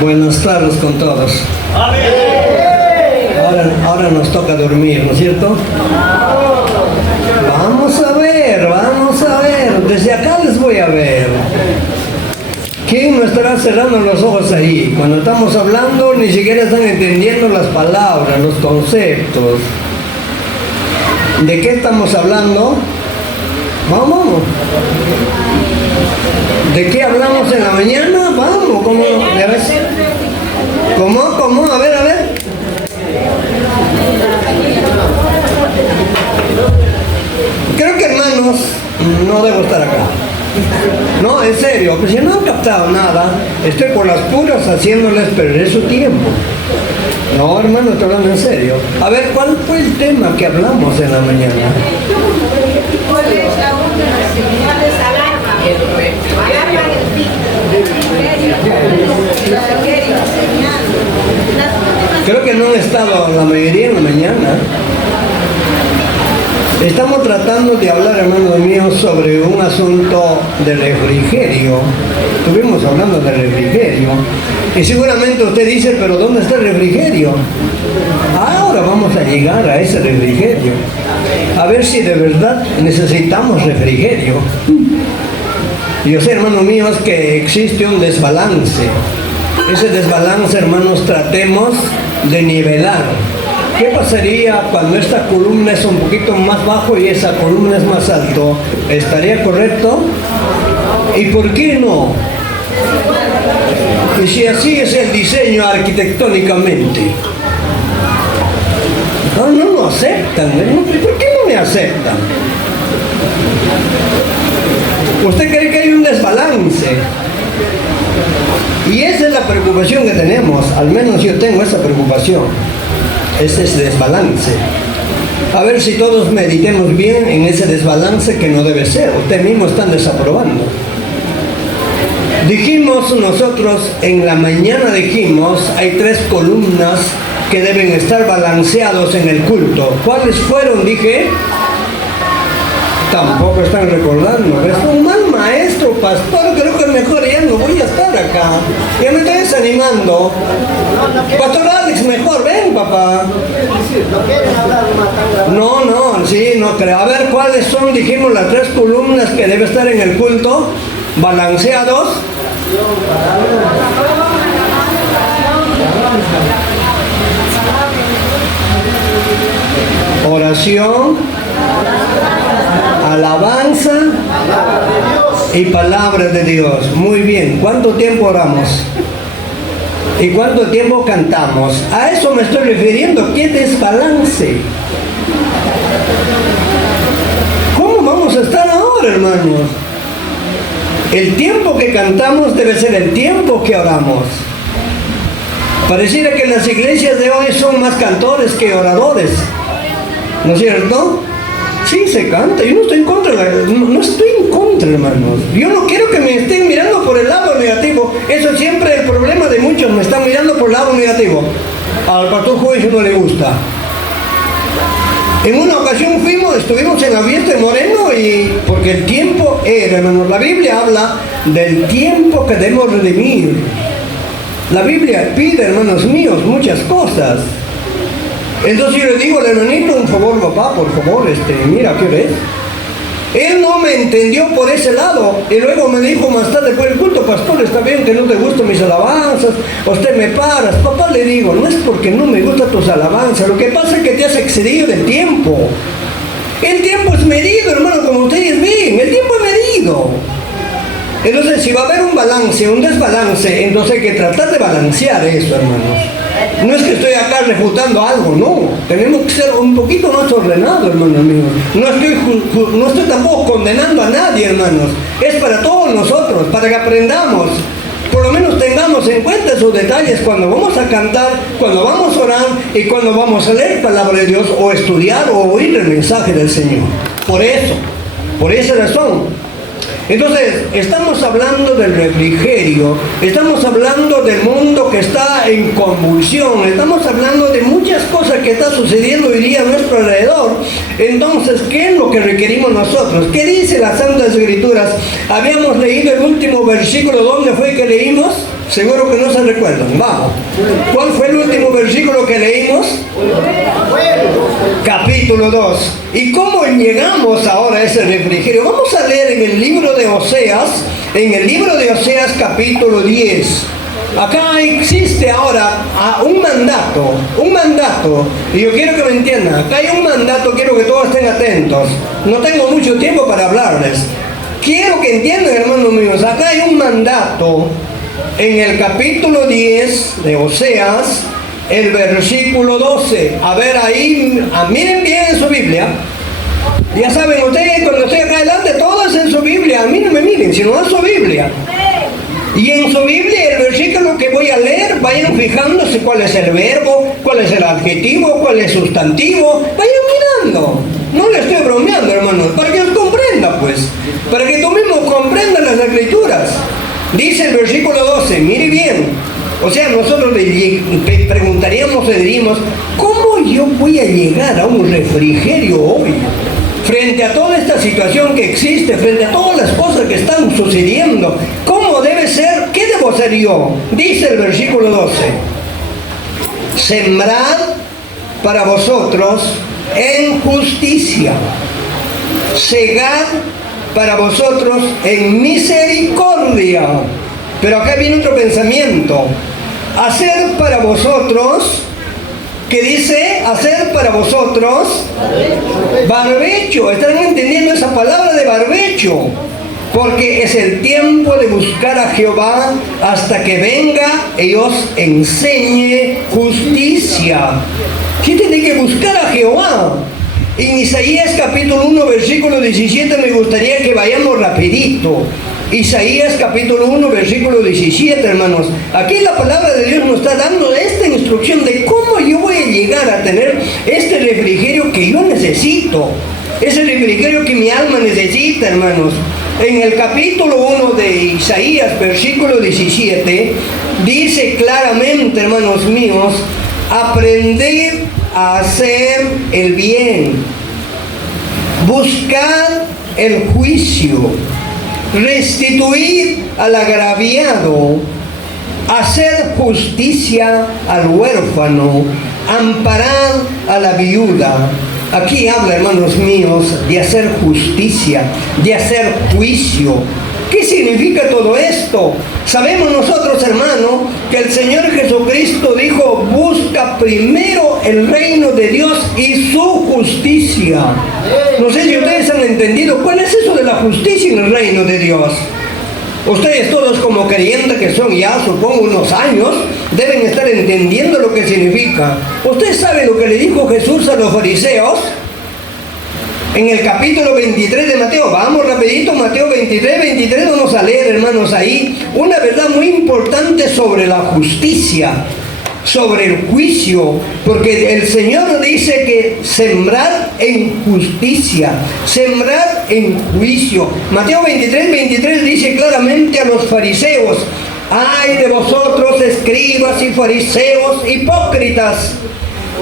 Buenas tardes con todos. Ahora nos toca dormir, ¿no es cierto? Vamos a ver. Desde acá les voy a ver. ¿Quién no estará cerrando los ojos ahí? Cuando estamos hablando ni siquiera están entendiendo las palabras, los conceptos. ¿De qué estamos hablando? Vamos. ¿De qué hablamos en la mañana? Vamos, ¿cómo? ¿Cómo? A ver. Creo que hermanos, no debo estar acá. No, en serio, pues si no han captado nada, estoy por las puras haciéndoles perder su tiempo. No, hermano, estoy hablando en serio. A ver, ¿cuál fue el tema que hablamos en la mañana? ¿Cuál es la una de las señales alarma? Alarma del fin. Creo que no han estado la mayoría en la mañana. Estamos tratando de hablar, hermanos míos, sobre un asunto de refrigerio. Estuvimos hablando de refrigerio. Y seguramente usted dice, pero ¿dónde está el refrigerio? Ahora vamos a llegar a ese refrigerio. A ver si de verdad necesitamos refrigerio. Yo sé, hermanos míos, que existe un desbalance. Ese desbalance, hermanos, tratemos de nivelar. ¿Qué pasaría cuando esta columna es un poquito más bajo y esa columna es más alto? ¿Estaría correcto? ¿Y por qué no? Y si así es el diseño arquitectónicamente. No aceptan. ¿Por qué no me aceptan? ¿Usted cree que hay un desbalance? Y esa es la preocupación que tenemos. Al menos yo tengo esa preocupación. Ese es desbalance. A ver si todos meditemos bien en ese desbalance que no debe ser. Usted mismo están desaprobando. Dijimos nosotros, en la mañana dijimos, hay 3 columnas que deben estar balanceados en el culto. ¿Cuáles fueron? Dije, tampoco están recordando. Es un mal maestro, pastor, creo que mejor ya no voy a estar acá. Ya me estoy desanimando. Pastor Alex, mejor, ven, papá. No creo. A ver, ¿cuáles son? Dijimos las 3 columnas que debe estar en el culto, balanceados. Oración, alabanza y palabra de Dios. Muy bien. ¿Cuánto tiempo oramos? ¿Y cuánto tiempo cantamos? A eso me estoy refiriendo. ¿Qué desbalance? ¿Cómo vamos a estar ahora, hermanos? El tiempo que cantamos debe ser el tiempo que oramos. Pareciera que las iglesias de hoy son más cantores que oradores. ¿No es cierto? Sí, se canta. Yo no estoy en contra, hermanos. Yo no quiero que me estén mirando por el lado negativo. Eso es siempre el problema de muchos. Me están mirando por el lado negativo. Al pastor Joyce no le gusta. En una ocasión estuvimos en la fiesta de Moreno y porque el tiempo era, hermanos, la Biblia habla del tiempo que debemos redimir. La Biblia pide, hermanos míos, muchas cosas. Entonces yo le digo al hermanito, un favor, papá, por favor, mira qué hora es. Él no me entendió por ese lado y luego me dijo más tarde por el culto, pastor, está bien que no te gustan mis alabanzas, usted me paras. Papá, le digo, no es porque no me gustan tus alabanzas, lo que pasa es que te has excedido del tiempo. El tiempo es medido, hermano, como ustedes ven, el tiempo es medido. Entonces, si va a haber un balance, un desbalance, entonces hay que tratar de balancear eso, hermanos. No es que estoy acá refutando algo, no. Tenemos que ser un poquito más ordenados, hermanos míos. No estoy tampoco condenando a nadie, hermanos. Es para todos nosotros, para que aprendamos. Por lo menos tengamos en cuenta esos detalles cuando vamos a cantar, cuando vamos a orar y cuando vamos a leer palabra de Dios o estudiar o oír el mensaje del Señor. Por esa razón. Entonces, estamos hablando del refrigerio, estamos hablando del mundo que está en convulsión, estamos hablando de muchas cosas que están sucediendo hoy día a nuestro alrededor. Entonces, ¿qué es lo que requerimos nosotros? ¿Qué dice las Santas Escrituras? Habíamos leído el último versículo, ¿dónde fue que leímos? Seguro que no se recuerdan. Vamos. ¿Cuál fue el último versículo que leímos? Capítulo 2. ¿Y cómo llegamos ahora a ese refrigerio? Vamos a leer en el libro de Oseas, capítulo 10. Acá existe ahora un mandato, y yo quiero que me entiendan. Acá hay un mandato, quiero que todos estén atentos. No tengo mucho tiempo para hablarles. Quiero que entiendan, hermanos míos, acá hay un mandato en el capítulo 10 de Oseas, el versículo 12. A ver ahí, miren bien en su Biblia. Ya saben, ustedes cuando estoy acá adelante, todo es en su Biblia. A mí no me miren, sino en su Biblia. Y en su Biblia, el versículo que voy a leer, vayan fijándose cuál es el verbo, cuál es el adjetivo, cuál es el sustantivo. Vayan mirando. No le estoy bromeando, hermanos, para que os comprenda, pues. Para que tú mismo comprendas las escrituras. Dice el versículo 12, mire bien. O sea, nosotros le preguntaríamos, le diríamos, ¿cómo yo voy a llegar a un refrigerio hoy? Frente a toda esta situación que existe, frente a todas las cosas que están sucediendo, ¿cómo debe ser? ¿Qué debo hacer yo? Dice el versículo 12, sembrad para vosotros en justicia, segad para vosotros en misericordia. Pero acá viene otro pensamiento, hacer para vosotros, ¿qué dice? Hacer para vosotros barbecho. ¿Están entendiendo esa palabra de barbecho? Porque es el tiempo de buscar a Jehová hasta que venga y os enseñe justicia. ¿Quién tiene que buscar a Jehová? En Isaías capítulo 1 versículo 17 me gustaría que vayamos rapidito. Isaías capítulo 1 versículo 17, hermanos. Aquí la palabra de Dios nos está dando esta instrucción de cómo yo voy a llegar a tener este refrigerio que yo necesito. Ese refrigerio que mi alma necesita, hermanos. En el capítulo 1 de Isaías versículo 17 dice claramente, hermanos míos, aprended a hacer el bien, buscad el juicio, restituir al agraviado, hacer justicia al huérfano, amparar a la viuda. Aquí habla, hermanos míos, de hacer justicia, de hacer juicio. ¿Qué significa todo esto? Sabemos nosotros, hermano, que el Señor Jesucristo dijo, busca primero el reino de Dios y su justicia. No sé si ustedes han entendido cuál es eso de la justicia en el reino de Dios. Ustedes todos como creyentes que son ya, supongo, unos años, deben estar entendiendo lo que significa. ¿Usted sabe lo que le dijo Jesús a los fariseos? En el capítulo 23 de Mateo, vamos rapidito, Mateo 23, vamos a leer, hermanos, ahí una verdad muy importante sobre la justicia, sobre el juicio, porque el Señor dice que sembrad en justicia, sembrad en juicio. Mateo 23 dice claramente a los fariseos, ay de vosotros escribas y fariseos hipócritas,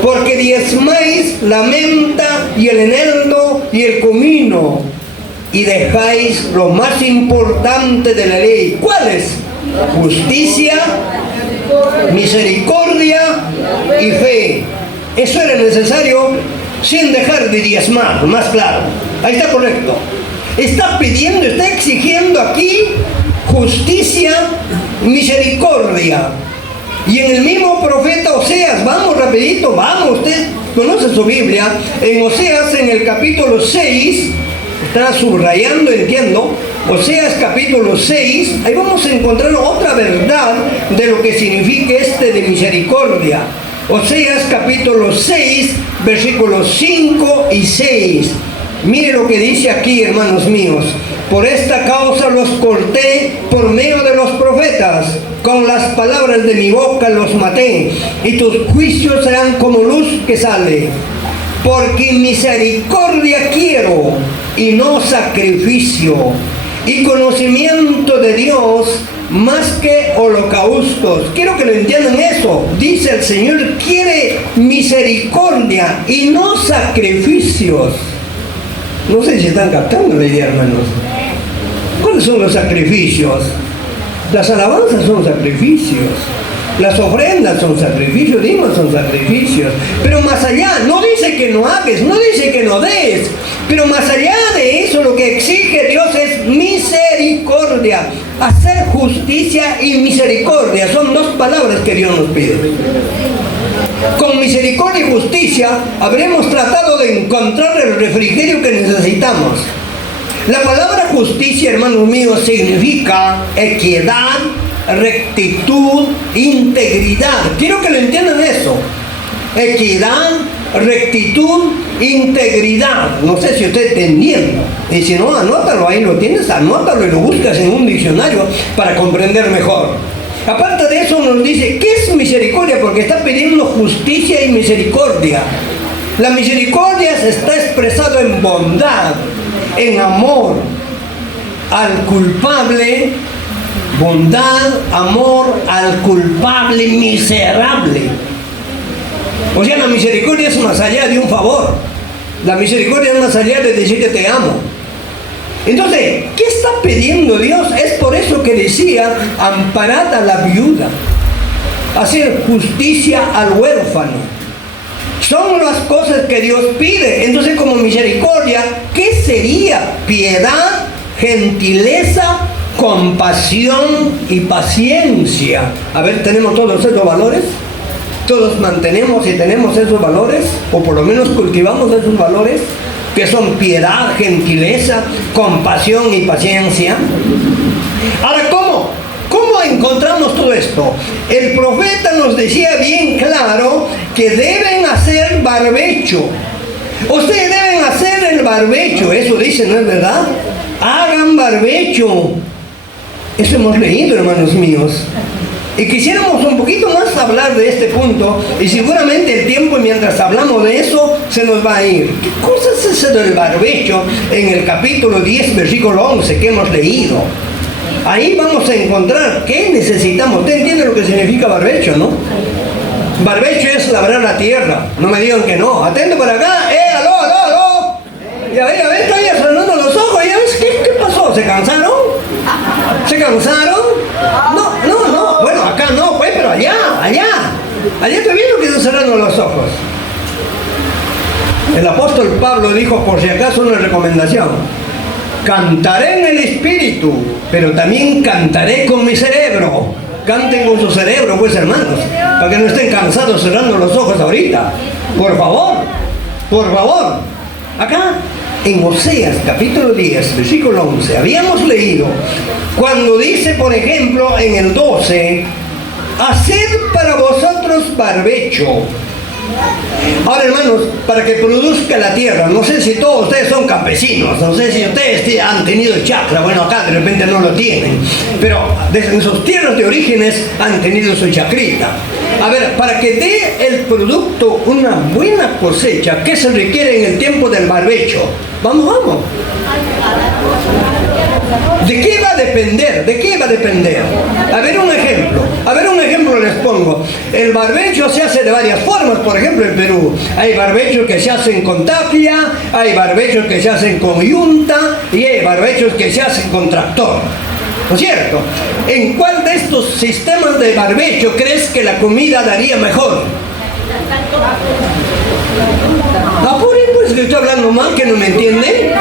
porque diezmáis la menta y el eneldo y el comino, y dejáis lo más importante de la ley. ¿Cuál es? Justicia, misericordia y fe. Eso era necesario sin dejar de diezmar, más claro. Ahí está correcto. Está pidiendo, está exigiendo aquí justicia, misericordia. Y en el mismo profeta Oseas, vamos rapidito, vamos, usted conoce su Biblia, en Oseas en el capítulo 6, está subrayando, entiendo, Oseas capítulo 6, ahí vamos a encontrar otra verdad de lo que significa de misericordia. Oseas capítulo 6, versículos 5 y 6. Mire lo que dice aquí, hermanos míos. Por esta causa los corté por medio de los profetas, con las palabras de mi boca los maté, y tus juicios serán como luz que sale. Porque misericordia quiero, y no sacrificio, y conocimiento de Dios más que holocaustos. Quiero que lo entiendan eso. Dice el Señor, quiere misericordia y no sacrificios. No sé si están captando la idea, hermanos. ¿Cuáles son los sacrificios? Las alabanzas son sacrificios. Las ofrendas son sacrificios, dimas son sacrificios. Pero más allá, no dice que no hagas, no dice que no des. Pero más allá de eso, lo que exige Dios es misericordia. Hacer justicia y misericordia son dos palabras que Dios nos pide. Con misericordia y justicia habremos tratado de encontrar el refrigerio que necesitamos. La palabra justicia, hermanos míos, significa equidad, rectitud, integridad. Quiero que lo entiendan eso. Equidad, rectitud, integridad. No sé si usted está entendiendo. Y si no, anótalo, ahí lo tienes, anótalo y lo buscas en un diccionario para comprender mejor. Aparte de eso nos dice, ¿qué es misericordia? Porque está pidiendo justicia y misericordia. La misericordia se está expresado en bondad, en amor al culpable, bondad, amor al culpable miserable. O sea, la misericordia es más allá de un favor. La misericordia es más allá de decirte te amo. Entonces, ¿qué está pidiendo Dios? Es por eso que decía, amparad a la viuda, hacer justicia al huérfano. Son las cosas que Dios pide. Entonces, como misericordia, ¿qué sería? Piedad, gentileza, compasión y paciencia. A ver, ¿tenemos todos esos valores? ¿Todos mantenemos y tenemos esos valores? ¿O por lo menos cultivamos esos valores? Que son piedad, gentileza, compasión y paciencia. Ahora, ¿cómo encontramos todo esto? El profeta nos decía bien claro que deben hacer barbecho. Ustedes deben hacer el barbecho. Eso dice, ¿no es verdad? Hagan barbecho. Eso hemos leído, hermanos míos. Y quisiéramos un poquito más hablar de este punto, y seguramente el tiempo mientras hablamos de eso se nos va a ir. ¿Qué cosa es eso del barbecho en el capítulo 10, versículo 11 que hemos leído? Ahí vamos a encontrar qué necesitamos. ¿Usted entiende lo que significa barbecho, no? Barbecho es labrar la tierra. No me digan que no. Atento para acá. Aló. Ya ve, estoy cerrando los ojos. ¿Ya ves qué pasó? ¿Se cansaron? ¿Se cansaron? No. Bueno, acá no, pues, pero allá estoy viendo que están cerrando los ojos. El apóstol Pablo dijo, por si acaso, una recomendación: cantaré en el espíritu, pero también cantaré con mi cerebro. Canten con su cerebro, pues, hermanos, para que no estén cansados cerrando los ojos ahorita. Por favor. Acá en Oseas capítulo 10, versículo 11, habíamos leído cuando dice, por ejemplo, en el 12, haced para vosotros barbecho. Ahora, hermanos, para que produzca la tierra, no sé si todos ustedes son campesinos, no sé si ustedes han tenido chacra, bueno, acá de repente no lo tienen, pero desde sus tierras de orígenes han tenido su chacrita. A ver, para que dé el producto una buena cosecha, ¿qué se requiere en el tiempo del barbecho? Vamos. ¿De qué va a depender? A ver un ejemplo les pongo. El barbecho se hace de varias formas. Por ejemplo, en Perú hay barbechos que se hacen con tapia, hay barbechos que se hacen con yunta y hay barbechos que se hacen con tractor. ¿No es cierto? ¿En cuál de estos sistemas de barbecho crees que la comida daría mejor? Apuren, pues, que estoy hablando mal, que no me entienden.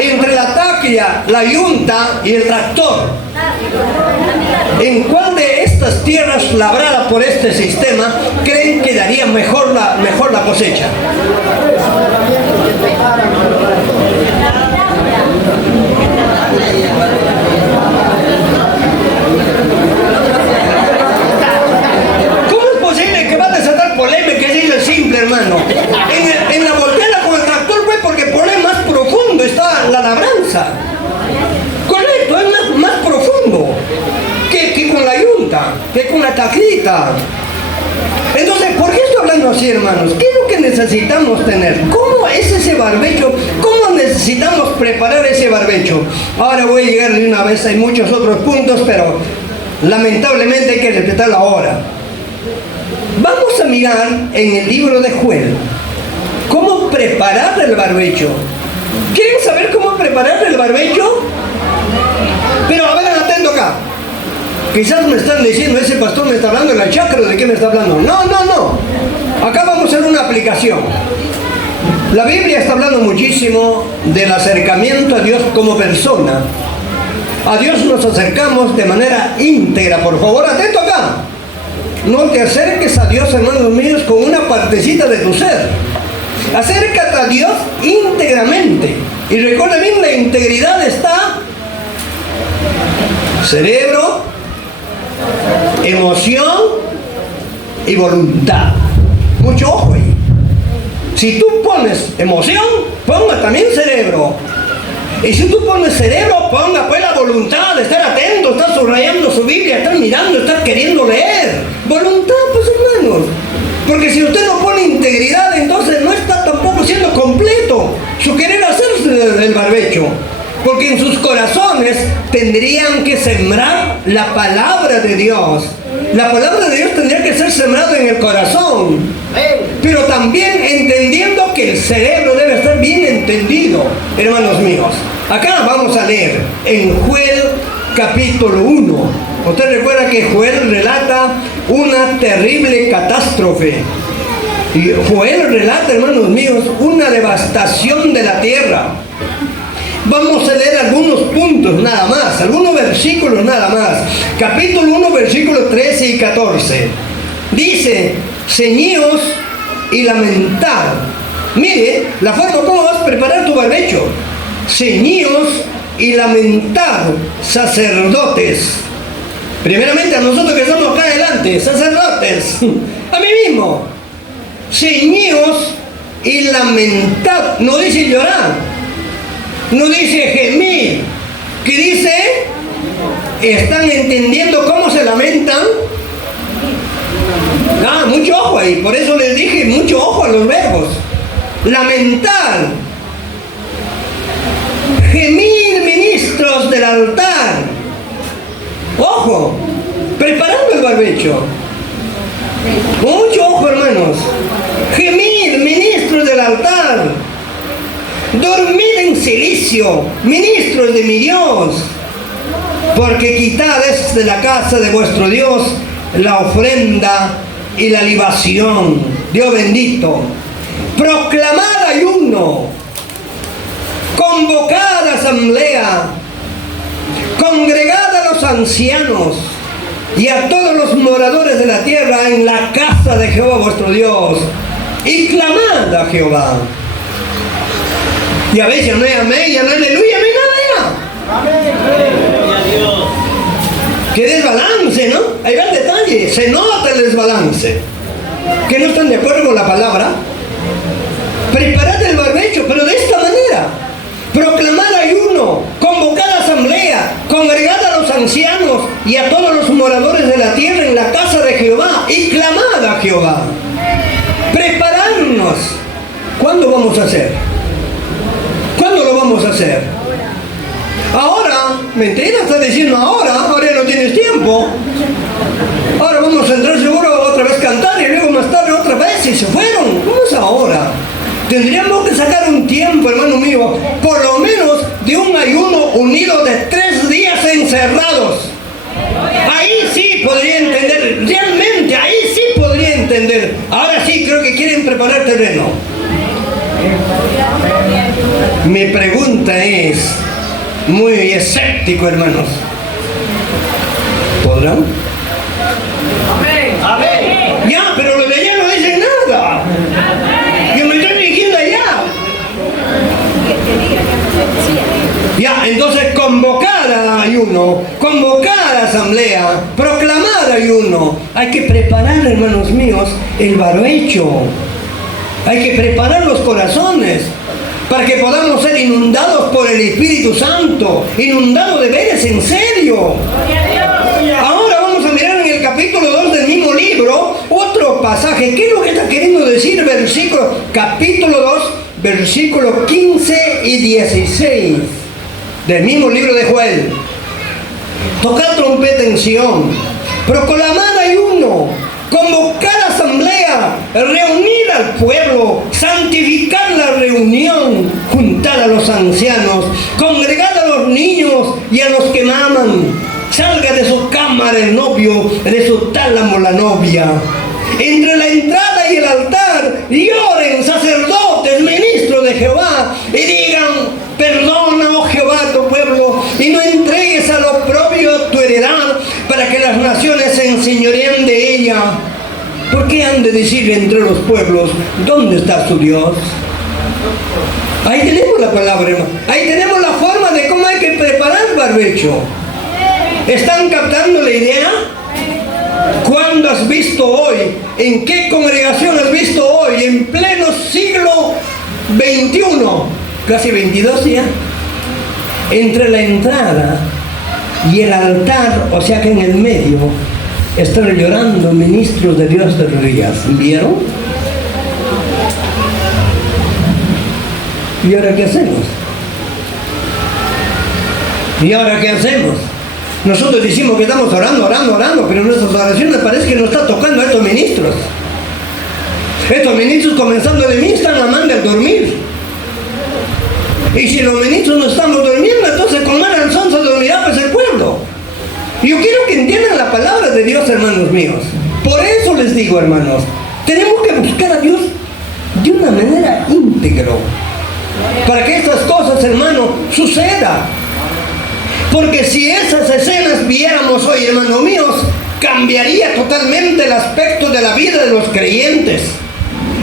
Entre la tapia, la yunta y el tractor, ¿en cuál de estas tierras labradas por este sistema creen que daría mejor la cosecha? ¿Cómo es posible que va a desatar polémica? Es simple, hermano. En la volteada con el tractor, pues, porque por ahí más profundo está la labranza. Correcto, es más profundo que con la yunta, que con la tacrita. Entonces, ¿por qué estoy hablando así, hermanos? ¿Qué es lo que necesitamos tener? ¿Cómo es ese barbecho? ¿Cómo necesitamos preparar ese barbecho? Ahora voy a llegar de una vez, hay muchos otros puntos, pero lamentablemente hay que respetarlo ahora. Vamos a mirar en el libro de Joel cómo preparar el barbecho. ¿Quieren saber cómo preparar el barbecho? Pero a ver, atento acá. Quizás me están diciendo, ese pastor me está hablando de la chakra, ¿de qué me está hablando? No, no, no. Acá vamos a hacer una aplicación. La Biblia está hablando muchísimo del acercamiento a Dios como persona. A Dios nos acercamos de manera íntegra. Por favor, atento acá. No te acerques a Dios, hermanos míos, con una partecita de tu ser. Acércate a Dios íntegramente. Y recuerda bien, la integridad está cerebro, emoción y voluntad. Mucho ojo ahí. Si tú pones emoción, ponga también cerebro. Y si tú pones cerebro, ponga pues la voluntad de estar atento, estar subrayando su Biblia, estar mirando, estar queriendo leer. Voluntad, pues hermanos. Porque si usted no pone integridad, entonces no está tampoco siendo completo su querer hacerse del barbecho. Porque en sus corazones tendrían que sembrar la palabra de Dios. La palabra de Dios tendría que ser sembrada en el corazón. Pero también entendiendo que el cerebro debe estar bien entendido, hermanos míos. Acá vamos a leer en Joel capítulo 1. Usted recuerda que Joel relata una terrible catástrofe. Y Joel relata, hermanos míos, una devastación de la tierra. Vamos a leer algunos puntos nada más, algunos versículos nada más. Capítulo 1, versículos 13 y 14. Dice, ceñíos y lamentad. Mire, la forma como vas a preparar tu barbecho. Ceñíos y lamentad, sacerdotes. Primeramente a nosotros que estamos acá adelante, sacerdotes. A mí mismo. Ceñíos y lamentad. No dice llorar. No dice gemir, que dice, ¿están entendiendo cómo se lamentan? Mucho ojo ahí, por eso les dije, mucho ojo a los verbos. Lamentar, gemir, ministros del altar. Ojo, preparando el barbecho. Mucho ojo, hermanos. Gemir, ministros del altar. Dormid en silicio, ministros de mi Dios, porque quitad es de la casa de vuestro Dios la ofrenda y la libación. Dios bendito. Proclamad ayuno, convocad asamblea, congregad a los ancianos y a todos los moradores de la tierra en la casa de Jehová vuestro Dios, y clamad a Jehová. Y a veces no hay amén, ya no hay aleluya, no hay nada ya. Amén. Qué desbalance, ¿no? Ahí va el detalle, se nota el desbalance. ¿Que no están de acuerdo con la palabra? Preparad el barbecho, pero de esta manera. Proclamad ayuno, convocad asamblea, congregad a los ancianos y a todos los moradores de la tierra en la casa de Jehová, y clamad a Jehová. Prepararnos. ¿Cuándo vamos a hacer? ¿Cuándo lo vamos a hacer? Ahora, mentira, está diciendo ahora ya no tienes tiempo. Ahora vamos a entrar seguro otra vez cantar y luego más tarde otra vez y se fueron. ¿Cómo es ahora? Tendríamos que sacar un tiempo, hermano mío, por lo menos de un ayuno unido de 3 días encerrados. Ahí sí podría entender, realmente, ahí sí podría entender. Ahora sí creo que quieren preparar terreno. Mi pregunta es muy escéptico, hermanos. ¿Podrán? Amén. Amén. Ya, pero los de allá no dicen nada. Yo me estoy dirigiendo allá. Ya, entonces convocar a ayuno, convocar a asamblea, proclamar ayuno. Hay que preparar, hermanos míos, el barbecho. Hay que preparar los corazones para que podamos ser inundados por el Espíritu Santo, inundados de veras en serio. Ahora vamos a mirar en el capítulo 2 del mismo libro otro pasaje. ¿Qué es lo que está queriendo decir capítulo 2, versículos 15 y 16 del mismo libro de Joel? Tocad trompeta en Sión, proclamad ayuno, convocar asamblea, reunir al pueblo, santificar la reunión, juntar a los ancianos, congregar a los niños y a los que maman, salga de su cámara el novio, de su tálamo la novia. Entre la entrada y el altar lloren sacerdotes, ministros de Jehová, y digan: perdona, oh Jehová, tu pueblo, y no entregues al oprobio tu heredad, para que las naciones se enseñoreen de ella. ¿Por qué han de decir entre los pueblos: ¿dónde está su Dios? Ahí tenemos la palabra, hermano. Ahí tenemos la forma de cómo hay que preparar barbecho. ¿Están captando la idea? ¿Cuándo has visto hoy? ¿En qué congregación has visto hoy? En pleno siglo XXI, casi 22 ya, entre la entrada y el altar, o sea que en el medio, están llorando ministros de Dios de rodillas. ¿Vieron? ¿Y ahora qué hacemos? ¿Y ahora qué hacemos? Nosotros decimos que estamos orando, pero en nuestras oraciones parece que nos está tocando a estos ministros. Estos ministros, comenzando de mí, están amando el dormir. Y si los ministros no estamos durmiendo, entonces con más razón se dormirá pues el pueblo. Yo quiero que entiendan la palabra de Dios, hermanos míos. Por eso les digo, hermanos, tenemos que buscar a Dios de una manera íntegra, para que estas cosas, hermano, sucedan. Porque si esas escenas viéramos hoy, hermanos míos, cambiaría totalmente el aspecto de la vida de los creyentes.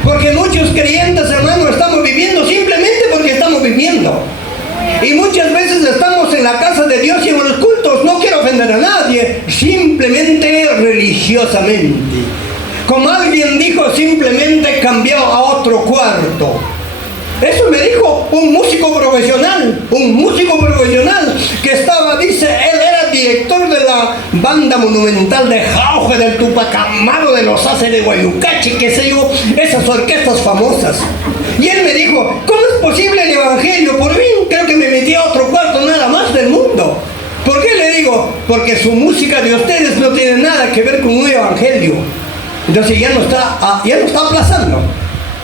Porque muchos creyentes, hermanos, estamos viviendo simplemente porque estamos viviendo. Y muchas veces estamos en la casa de Dios y en los cultos, no quiero ofender a nadie, simplemente religiosamente. Como alguien dijo, simplemente cambió a otro cuarto. Eso me dijo un músico profesional que estaba, dice, él era director de la banda monumental de Jauja, del Tupac Amaru, de los Aces de Guayucachi, qué sé yo, esas orquestas famosas. Y él me dijo: ¿cómo es posible el evangelio? Por mí creo que me metí a otro cuarto nada más del mundo. ¿Por qué le digo? Porque su música de ustedes no tiene nada que ver con un evangelio. Entonces ya no está aplazando.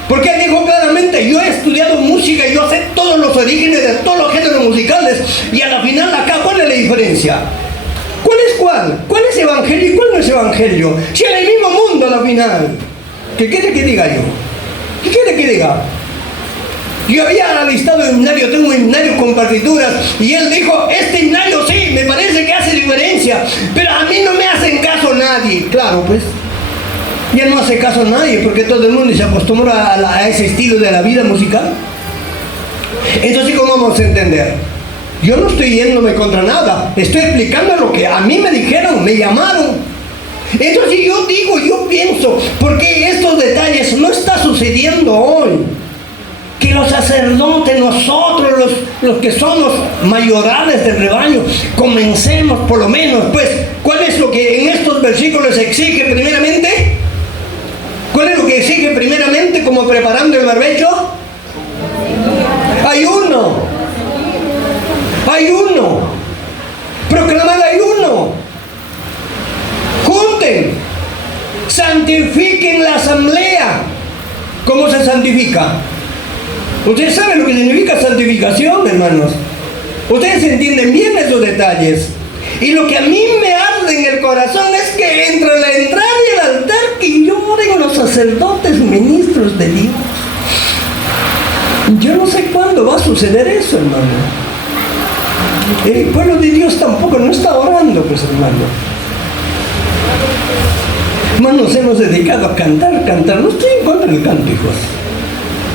Porque él dijo claramente: yo he estudiado música y yo sé todos los orígenes de todos los géneros musicales, y a la final acá, ¿cuál es la diferencia? ¿Cuál es cuál? ¿Cuál es evangelio y cuál no es evangelio? Si es el mismo mundo a la final. ¿Qué quiere que diga yo? ¿Qué quiere que diga? Yo había alistado un himnario, tengo un himnario con partituras, y él dijo: este himnario sí, me parece que hace diferencia, pero a mí no me hacen caso nadie. Claro, pues. Ya no hace caso a nadie, porque todo el mundo se acostumbra a ese estilo de la vida musical. Entonces, ¿cómo vamos a entender? Yo no estoy yéndome contra nada, estoy explicando lo que a mí me dijeron, me llamaron. Entonces yo pienso, ¿por qué estos detalles no está sucediendo hoy? Que los sacerdotes, nosotros los que somos mayorales del rebaño, comencemos por lo menos, pues, ¿cuál es lo que en estos versículos exige primeramente? ¿Cuál es lo que exige primeramente como preparando el barbecho? Ayuno. Proclamar ayuno. Junten. Santifiquen la asamblea. ¿Cómo se santifica? Ustedes saben lo que significa santificación, hermanos. Ustedes entienden bien esos detalles. Y lo que a mí me arde en el corazón es que entre la entrada y el altar que lloren los sacerdotes, ministros de Dios. Yo no sé cuándo va a suceder eso, hermano. El pueblo de Dios tampoco no está orando, pues, hermano. Hermanos, hemos dedicado a cantar. No estoy en contra del canto, hijos.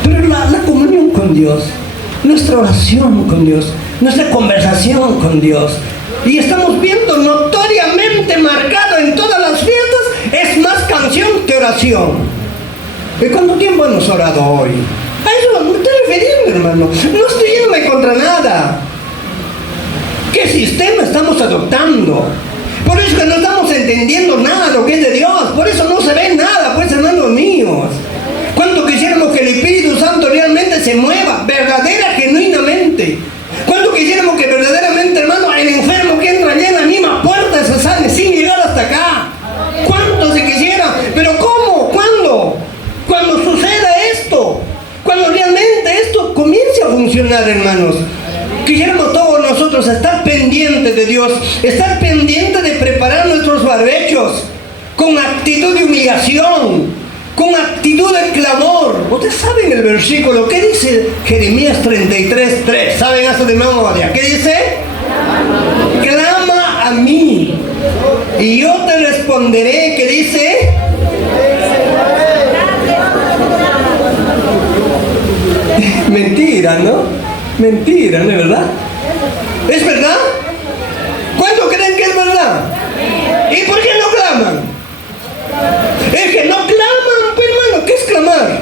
Pero la comunión con Dios, nuestra oración con Dios, nuestra conversación con Dios. Y estamos viendo notoriamente marcado en todas las fiestas, es más canción que oración. ¿Y cuánto tiempo hemos orado hoy? A eso me estoy refiriendo, hermano. No estoy yéndome contra nada. ¿Qué sistema estamos adoptando? Por eso que no estamos entendiendo nada de lo que es de Dios. Por eso no se ve nada, pues, hermanos míos. ¿Cuánto quisiéramos que el Espíritu Santo realmente se mueva, verdadera, genuinamente? ¿Cuánto quisiéramos que verdaderamente, hermano, el enfermo que entra allá en la misma puerta se sale sin llegar hasta acá? ¿Cuánto se quisiera? ¿Pero cómo? ¿Cuándo? Cuando suceda esto, cuando realmente esto comience a funcionar, hermanos. Quisiéramos todos nosotros nosotros estar pendientes de Dios, estar pendientes de preparar nuestros barbechos con actitud de humillación, con actitud de clamor. Ustedes saben el versículo, ¿qué dice Jeremías 33:3? ¿Saben eso de memoria? ¿Qué dice? Clama a mí y yo te responderé. ¿Qué dice? Mentira, ¿no? Mentira, ¿no es verdad? ¿Es verdad? ¿Cuántos creen que es verdad? ¿Y por qué no claman? Es que no claman, pues, hermano. ¿Qué es clamar?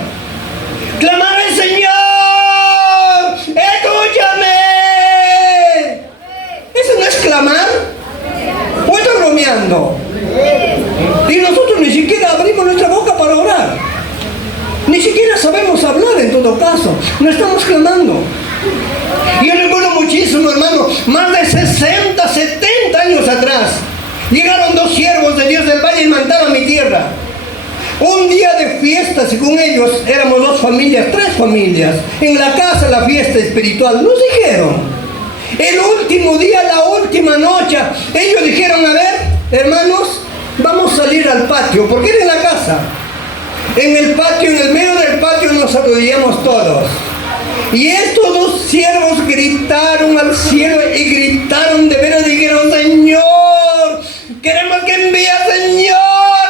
Clamar al Señor. ¡Escúchame! ¿Eso no es clamar? ¿O estoy bromeando? Y nosotros ni siquiera abrimos nuestra boca para orar. Ni siquiera sabemos hablar en todo caso. No estamos clamando. Yo recuerdo muchísimo, hermano, más de 60, 70 años atrás, llegaron dos siervos de Dios del Valle del Mantaro a mi tierra. Un día de fiesta, según ellos, éramos dos familias, tres familias. En la casa, la fiesta espiritual. Nos dijeron, el último día, la última noche, ellos dijeron, a ver, hermanos, vamos a salir al patio, porque era en la casa. En el patio, en el medio del patio nos arrodillamos todos. Y estos dos siervos gritaron al cielo y gritaron de veras, dijeron, Señor, queremos que envíe, Señor,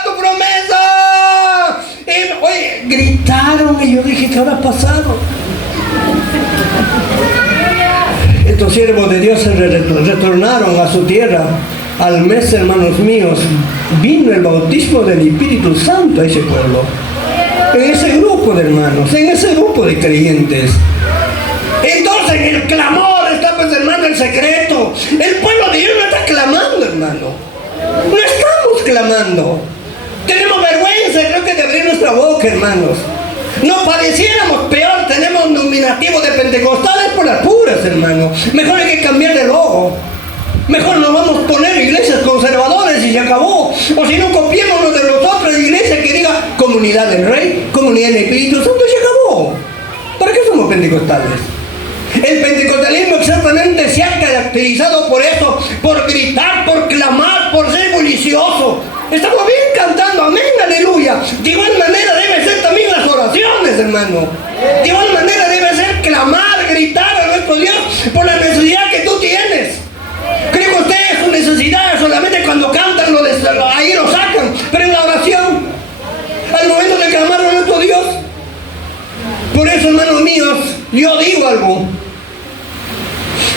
tu promesa. Y, oye, gritaron y yo dije, ¿qué habrá pasado? Estos siervos de Dios se retornaron a su tierra. Al mes, hermanos míos, vino el bautismo del Espíritu Santo a ese pueblo. En ese grupo de hermanos, en ese grupo de creyentes. Entonces en el clamor está, pues, hermano, el secreto. El pueblo de Dios no está clamando, hermano. No estamos clamando. Tenemos vergüenza, creo que de abrir nuestra boca, hermanos. No padeciéramos peor, tenemos nominativo de pentecostales por las puras, hermano. Mejor hay que cambiar de logo. Mejor nos vamos a poner iglesias conservadoras y se acabó. O si no, copiémonos de los otras iglesias que diga Comunidad del Rey, Comunidad del Espíritu Santo, y se acabó. ¿Para qué somos pentecostales? El pentecostalismo exactamente se ha caracterizado por eso, por gritar, por clamar, por ser bullicioso. Estamos bien cantando, amén, aleluya. De igual manera debe ser también las oraciones, hermano. De igual manera debe ser clamar, gritar a nuestro Dios por la necesidad que tú tienes. Creo que ustedes su necesidad solamente cuando cantan, ahí lo sacan. Pero en la oración, al momento de clamar a nuestro Dios. Por eso, hermanos míos, yo digo algo.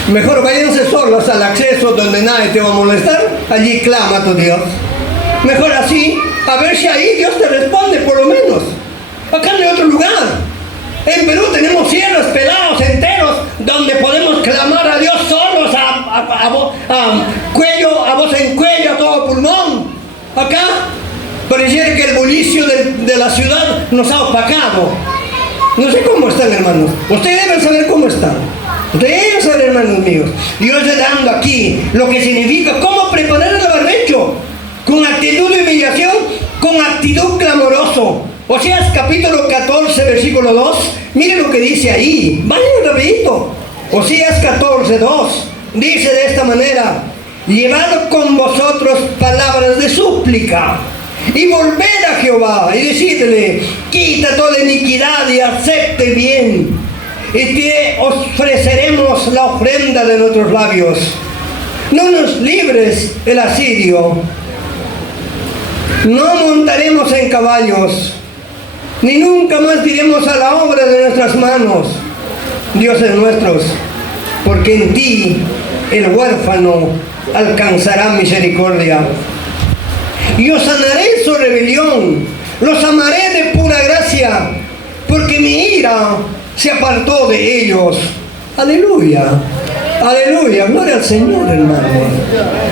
Mejor váyanse solos al acceso donde nadie te va a molestar. Allí clama a tu Dios. Mejor así, a ver si ahí Dios te responde por lo menos. Acá no hay otro lugar. En Perú tenemos sierras pelados enteros donde podemos clamar a Dios solos, a voz en cuello, a todo pulmón. Acá pareciera que el bullicio de la ciudad nos ha opacado. No sé cómo están, hermanos. Ustedes deben saber cómo están. Ustedes deben saber, hermanos míos. Yo estoy dando aquí lo que significa cómo preparar el barbecho. Con actitud de humillación, con actitud clamoroso. Oseas capítulo 14, versículo 2. Miren lo que dice ahí. Vayan rapidito. Oseas 14, 2. Dice de esta manera: llevad con vosotros palabras de súplica y volved a Jehová y decidle: quita toda iniquidad y acepte bien, y te ofreceremos la ofrenda de nuestros labios. No nos libres el asirio, no montaremos en caballos, ni nunca más diremos a la obra de nuestras manos: dioses nuestros, porque en ti el huérfano alcanzará misericordia. Yo sanaré su rebelión, los amaré de pura gracia, porque mi ira se apartó de ellos. Aleluya, aleluya, gloria al Señor, hermano.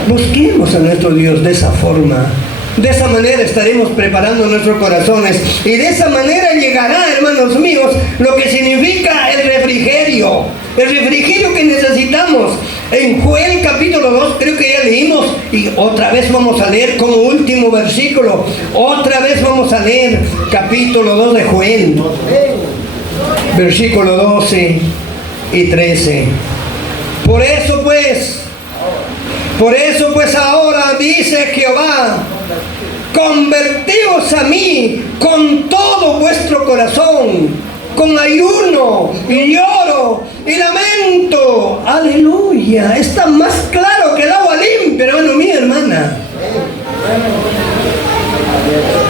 Busquemos a nuestro Dios de esa forma. De esa manera estaremos preparando nuestros corazones, y de esa manera llegará, hermanos míos, lo que significa el refrigerio que necesitamos. En Joel capítulo 2, creo que ya leímos, y otra vez vamos a leer como último versículo. Otra vez vamos a leer capítulo 2 de Joel, versículo 12 y 13. Por eso pues ahora dice Jehová, convertíos a mí con todo vuestro corazón, con ayuno y lloro y lamento. Aleluya. Está más claro que el agua limpia, hermano mío, hermana.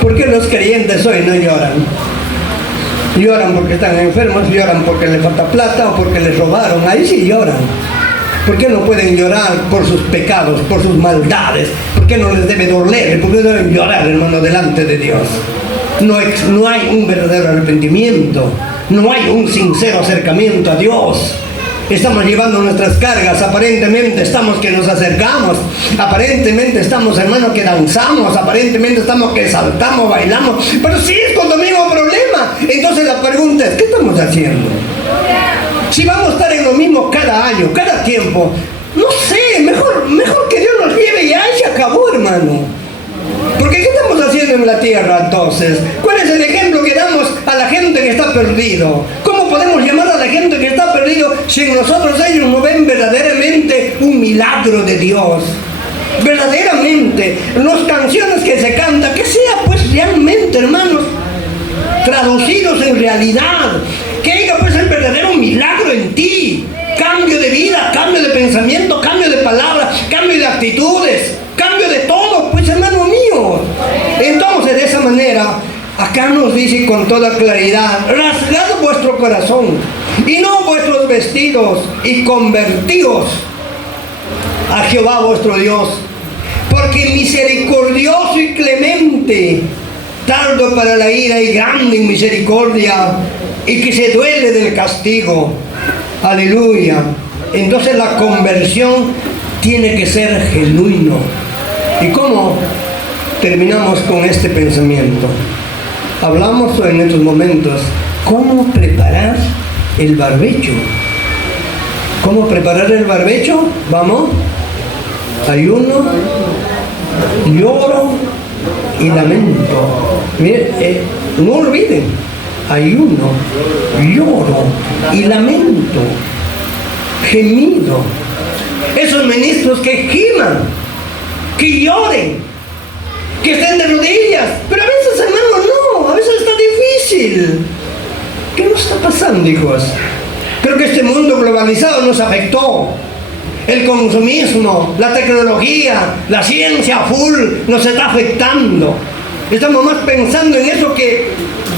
¿Por qué los creyentes hoy no lloran? Lloran porque están enfermos, lloran porque les falta plata o porque les robaron. Ahí sí lloran. ¿Por qué no pueden llorar por sus pecados, por sus maldades? ¿Por qué no les debe doler? ¿Por qué no deben llorar, hermano, delante de Dios? No hay un verdadero arrepentimiento. No hay un sincero acercamiento a Dios. Estamos llevando nuestras cargas, aparentemente estamos que nos acercamos, aparentemente estamos, hermano, que danzamos, aparentemente estamos que saltamos, bailamos, pero sí es con el mismo problema. Entonces la pregunta es, ¿qué estamos haciendo? Si vamos a estar en lo mismo cada año, cada tiempo, no sé, mejor que Dios nos lleve y ahí se acabó, hermano. Porque ¿qué estamos haciendo en la tierra entonces? ¿Cuál es el ejemplo que damos a la gente que está perdido? ¿Cómo podemos llamar a la gente que está perdido si en nosotros ellos no ven verdaderamente un milagro de Dios? Verdaderamente, las canciones que se cantan, que sea pues realmente, hermanos, traducidos en realidad, que haya pues el verdadero milagro en ti. Cambio de vida, cambio de pensamiento, cambio de palabras, cambio de actitudes, cambio de todo, pues hermano mío. Entonces de esa manera, acá nos dice con toda claridad, rasgad vuestro corazón y no vuestros vestidos y convertíos a Jehová vuestro Dios, porque misericordioso y clemente, tardo para la ira y grande en misericordia, y que se duele del castigo. Aleluya. Entonces la conversión tiene que ser genuino. ¿Y cómo terminamos con este pensamiento? Hablamos en estos momentos cómo preparar el barbecho. ¿Cómo preparar el barbecho? Vamos. Ayuno, lloro y lamento. Miren, no olviden. Ayuno, lloro y lamento, gemido. Esos ministros que giman, que lloren, que estén de rodillas. Pero a veces, hermano, no, a veces está difícil. ¿Qué nos está pasando, hijos? Creo que este mundo globalizado nos afectó. El consumismo, la tecnología, la ciencia full nos está afectando. Estamos más pensando en eso que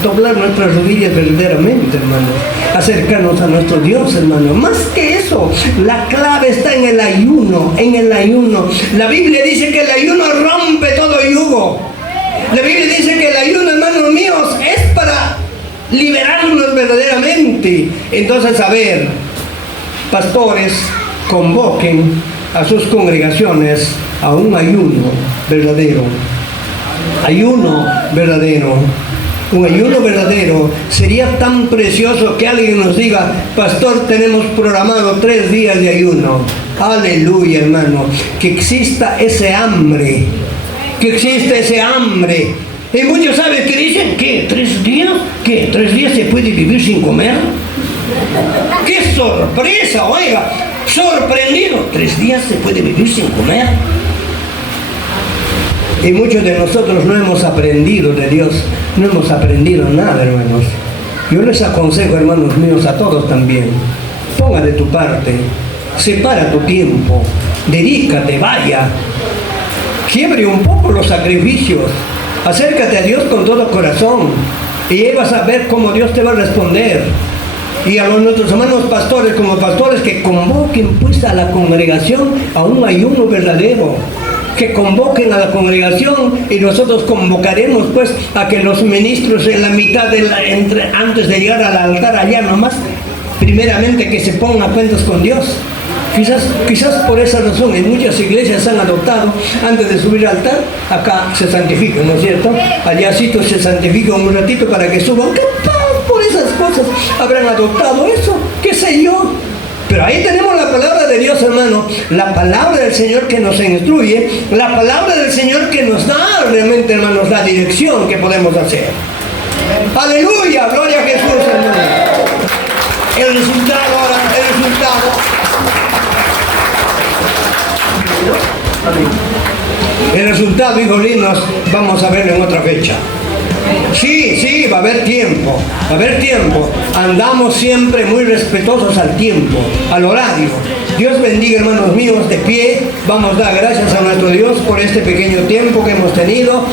doblar nuestras rodillas verdaderamente, hermano. Acercarnos a nuestro Dios, hermano. Más que eso, la clave está en el ayuno, en el ayuno. La Biblia dice que el ayuno rompe todo yugo. La Biblia dice que el ayuno, hermanos míos, es para liberarnos verdaderamente. Entonces, a ver, pastores, convoquen a sus congregaciones a un ayuno verdadero. Ayuno verdadero. Un ayuno verdadero. Sería tan precioso que alguien nos diga, pastor, tenemos programado 3 días de ayuno. Aleluya, hermano. Que exista ese hambre. Que exista ese hambre. Y muchos saben que dicen, ¿qué? ¿3 días? ¿Qué? ¿3 días se puede vivir sin comer? ¡Qué sorpresa! Oiga, sorprendido. 3 días se puede vivir sin comer. Y muchos de nosotros no hemos aprendido de Dios, no hemos aprendido nada, hermanos. Yo les aconsejo, hermanos míos, a todos también, ponga de tu parte, separa tu tiempo, dedícate, vaya, quiebre un poco los sacrificios, acércate a Dios con todo corazón y ahí vas a ver cómo Dios te va a responder. Y a nuestros hermanos pastores, como pastores, que convoquen pues a la congregación a un ayuno verdadero. Que convoquen a la congregación y nosotros convocaremos pues a que los ministros en la mitad de antes de llegar al altar allá nomás, primeramente que se pongan a cuentas con Dios. Quizás por esa razón en muchas iglesias han adoptado, antes de subir al altar, acá se santifican, ¿no es cierto? Allá sí se santifican un ratito para que suban. Capaz por esas cosas habrán adoptado eso, qué sé yo. Pero ahí tenemos la palabra de Dios, hermano, la palabra del Señor que nos instruye, la palabra del Señor que nos da realmente, hermanos, la dirección que podemos hacer. Aleluya, gloria a Jesús, hermano. El resultado ahora, el resultado. El resultado, hijos lindos, vamos a verlo en otra fecha. Sí, va a haber tiempo, va a haber tiempo. Andamos siempre muy respetuosos al tiempo, al horario. Dios bendiga, hermanos míos, de pie. Vamos a dar gracias a nuestro Dios por este pequeño tiempo que hemos tenido.